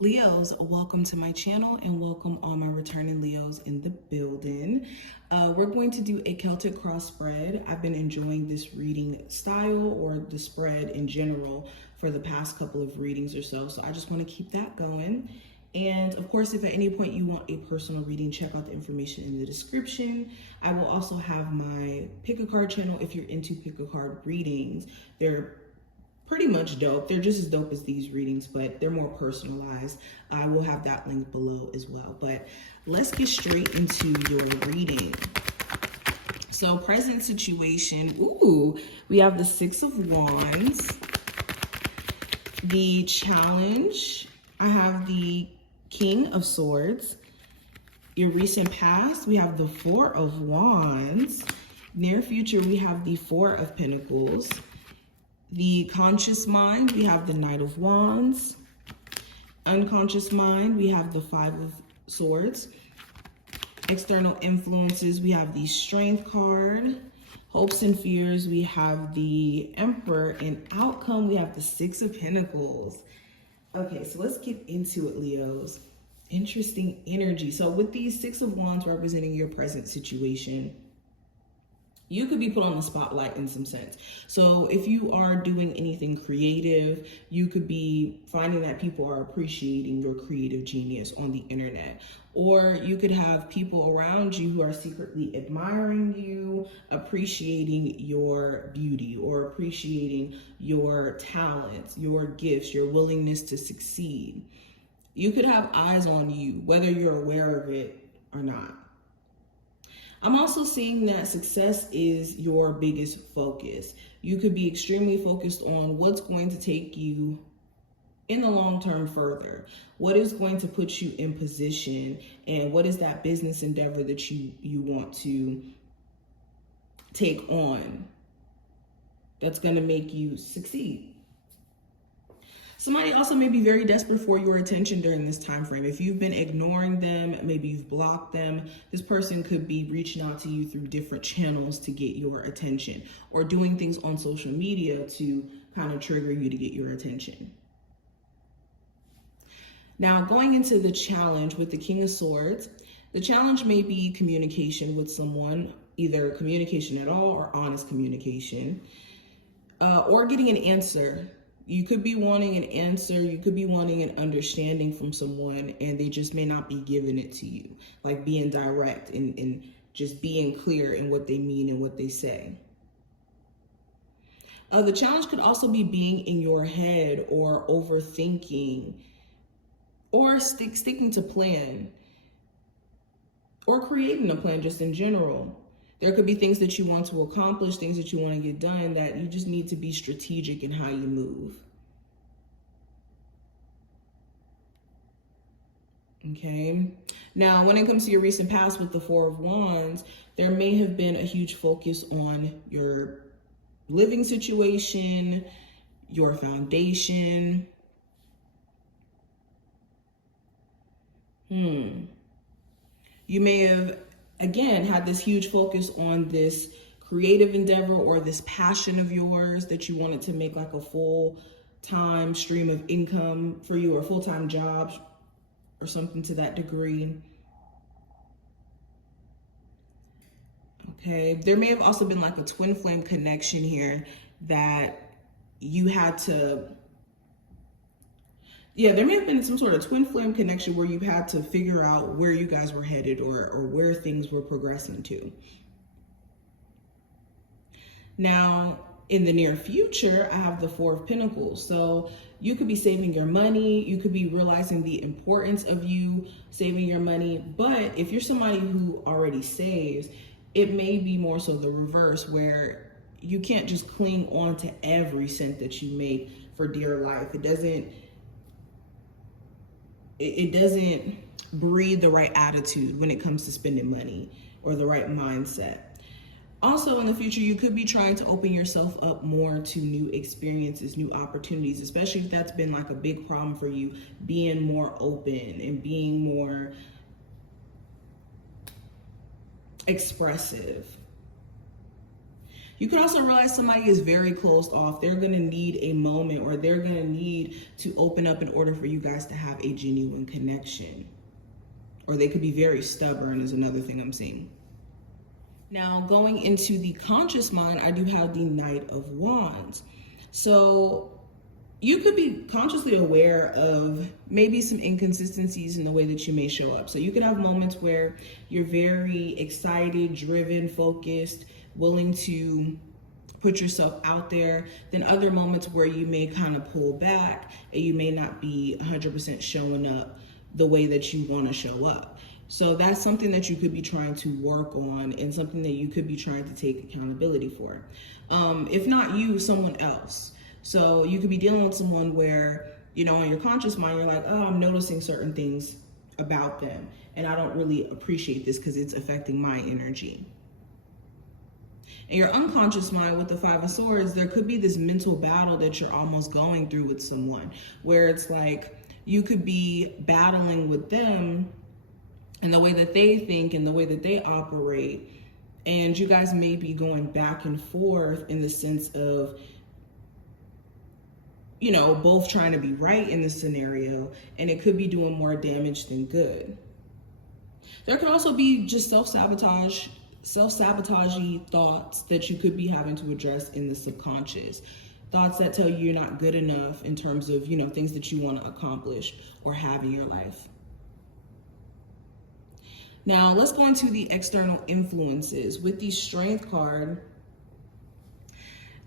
Leos, welcome to my channel and welcome all my returning Leos in the building. We're going to do a Celtic cross spread. I've been enjoying this reading style or the spread in general for the past couple of readings or so I just want to keep that going. And of course, if at any point you want a personal reading, check out the information in the description. I will also have my pick a card channel if you're into pick a card readings. They're pretty much dope. They're just as dope as these readings, but they're more personalized. I will have that link below as well. But let's get straight into your reading. So present situation, ooh, we have the Six of Wands. The challenge, I have the King of Swords. Your recent past, we have the Four of Wands. Near future, we have the Four of Pentacles. The conscious mind, we have the Knight of Wands. Unconscious mind, we have the Five of Swords. External influences, we have the Strength card. Hopes and fears, we have the Emperor. And outcome, we have the Six of Pentacles. Okay, so let's get into it, Leos. Interesting energy. So with these Six of Wands representing your present situation, you could be put on the spotlight in some sense. So if you are doing anything creative, you could be finding that people are appreciating your creative genius on the internet. Or you could have people around you who are secretly admiring you, appreciating your beauty, or appreciating your talents, your gifts, your willingness to succeed. You could have eyes on you, whether you're aware of it or not. I'm also seeing that success is your biggest focus. You could be extremely focused on what's going to take you in the long term further. What is going to put you in position, and what is that business endeavor that you want to take on that's going to make you succeed. Somebody also may be very desperate for your attention during this time frame. If you've been ignoring them, maybe you've blocked them, this person could be reaching out to you through different channels to get your attention, or doing things on social media to kind of trigger you to get your attention. Now, going into the challenge with the King of Swords, the challenge may be communication with someone, either communication at all or honest communication, or getting an answer. You could be wanting an answer, you could be wanting an understanding from someone, and they just may not be giving it to you. Like being direct and just being clear in what they mean and what they say. The challenge could also be being in your head or overthinking, or sticking to plan, or creating a plan just in general. There could be things that you want to accomplish, things that you want to get done, that you just need to be strategic in how you move. Okay. Now, when it comes to your recent past with the Four of Wands, there may have been a huge focus on your living situation, your foundation. You may have, again, had this huge focus on this creative endeavor or this passion of yours that you wanted to make like a full-time stream of income for you, or a full-time job or something to that degree. Okay, there may have also been like a twin flame connection here that you had to, there may have been some sort of twin flame connection where you had to figure out where you guys were headed, or where things were progressing to. Now, in the near future, I have the Four of Pentacles. So you could be saving your money. You could be realizing the importance of you saving your money. But if you're somebody who already saves, it may be more so the reverse, where you can't just cling on to every cent that you make for dear life. It doesn't breed the right attitude when it comes to spending money, or the right mindset. Also, in the future, you could be trying to open yourself up more to new experiences, new opportunities, especially if that's been like a big problem for you, being more open and being more expressive. You could also realize somebody is very closed off. They're going to need a moment, or they're going to need to open up in order for you guys to have a genuine connection. Or they could be very stubborn is another thing I'm seeing. Now, going into the conscious mind, I do have the Knight of Wands. So you could be consciously aware of maybe some inconsistencies in the way that you may show up. So you could have moments where you're very excited, driven, focused, willing to put yourself out there. Then other moments where you may kind of pull back and you may not be 100% showing up the way that you want to show up. So that's something that you could be trying to work on, and something that you could be trying to take accountability for. If not you, someone else. So you could be dealing with someone where, you know, in your conscious mind, you're like, oh, I'm noticing certain things about them, and I don't really appreciate this because it's affecting my energy. In your unconscious mind with the Five of Swords, there could be this mental battle that you're almost going through with someone, where it's like you could be battling with them and the way that they think and the way that they operate. And you guys may be going back and forth in the sense of, you know, both trying to be right in this scenario, and it could be doing more damage than good. There could also be just self-sabotaging thoughts that you could be having to address in the subconscious. Thoughts that tell you you're not good enough in terms of, you know, things that you want to accomplish or have in your life. Now, let's go into the external influences. With the Strength card,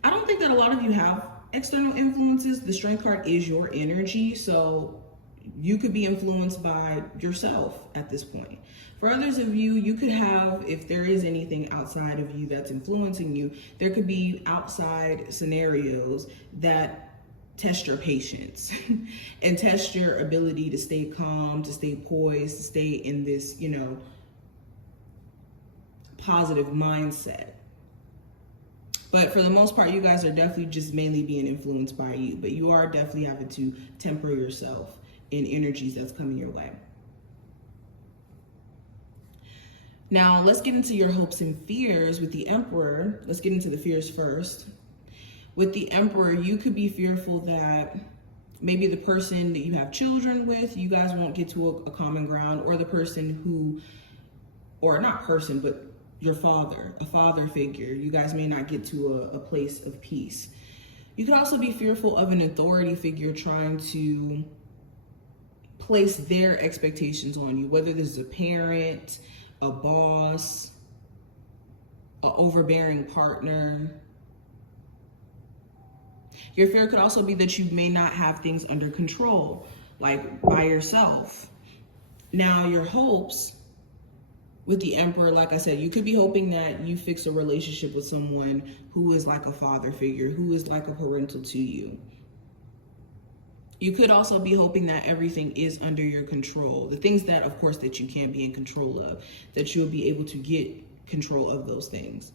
I don't think that a lot of you have external influences. The Strength card is your energy, so you could be influenced by yourself at this point. For others of you, you could have, if there is anything outside of you that's influencing you, there could be outside scenarios that test your patience and test your ability to stay calm, to stay poised, to stay in this, you know, positive mindset. But for the most part, you guys are definitely just mainly being influenced by you, but you are definitely having to temper yourself in energies that's coming your way. Now, let's get into your hopes and fears with the Emperor. Let's get into the fears first. With the Emperor, you could be fearful that maybe the person that you have children with, you guys won't get to a common ground, or the person who, or not person, but your father, a father figure, you guys may not get to a place of peace. You could also be fearful of an authority figure trying to place their expectations on you, whether this is a parent, a boss, an overbearing partner. Your fear could also be that you may not have things under control, like by yourself. Now, your hopes with the Emperor, like I said, you could be hoping that you fix a relationship with someone who is like a father figure, who is like a parental to you. You could also be hoping that everything is under your control. The things that, of course, that you can't be in control of, that you'll be able to get control of those things.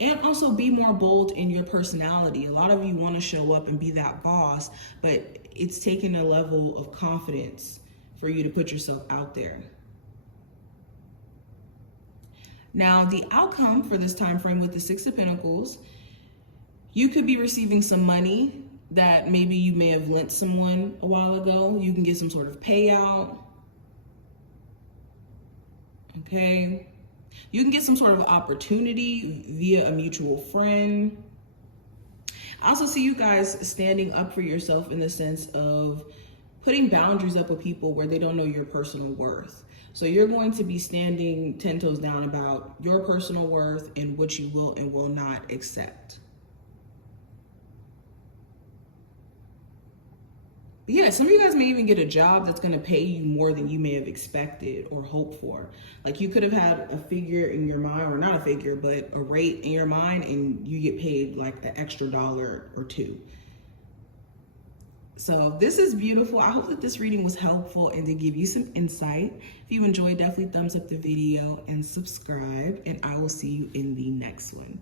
And also be more bold in your personality. A lot of you want to show up and be that boss, but it's taking a level of confidence for you to put yourself out there. Now, the outcome for this time frame with the Six of Pentacles, you could be receiving some money that maybe you may have lent someone a while ago. You can get some sort of payout. Okay. You can get some sort of opportunity via a mutual friend. I also see you guys standing up for yourself in the sense of putting boundaries up with people where they don't know your personal worth. So you're going to be standing 10 toes down about your personal worth and what you will and will not accept. But yeah, some of you guys may even get a job that's going to pay you more than you may have expected or hoped for. Like you could have had a figure in your mind, or not a figure, but a rate in your mind, and you get paid like an extra $1 or $2. So this is beautiful. I hope that this reading was helpful and to give you some insight. If you enjoyed, definitely thumbs up the video and subscribe, and I will see you in the next one.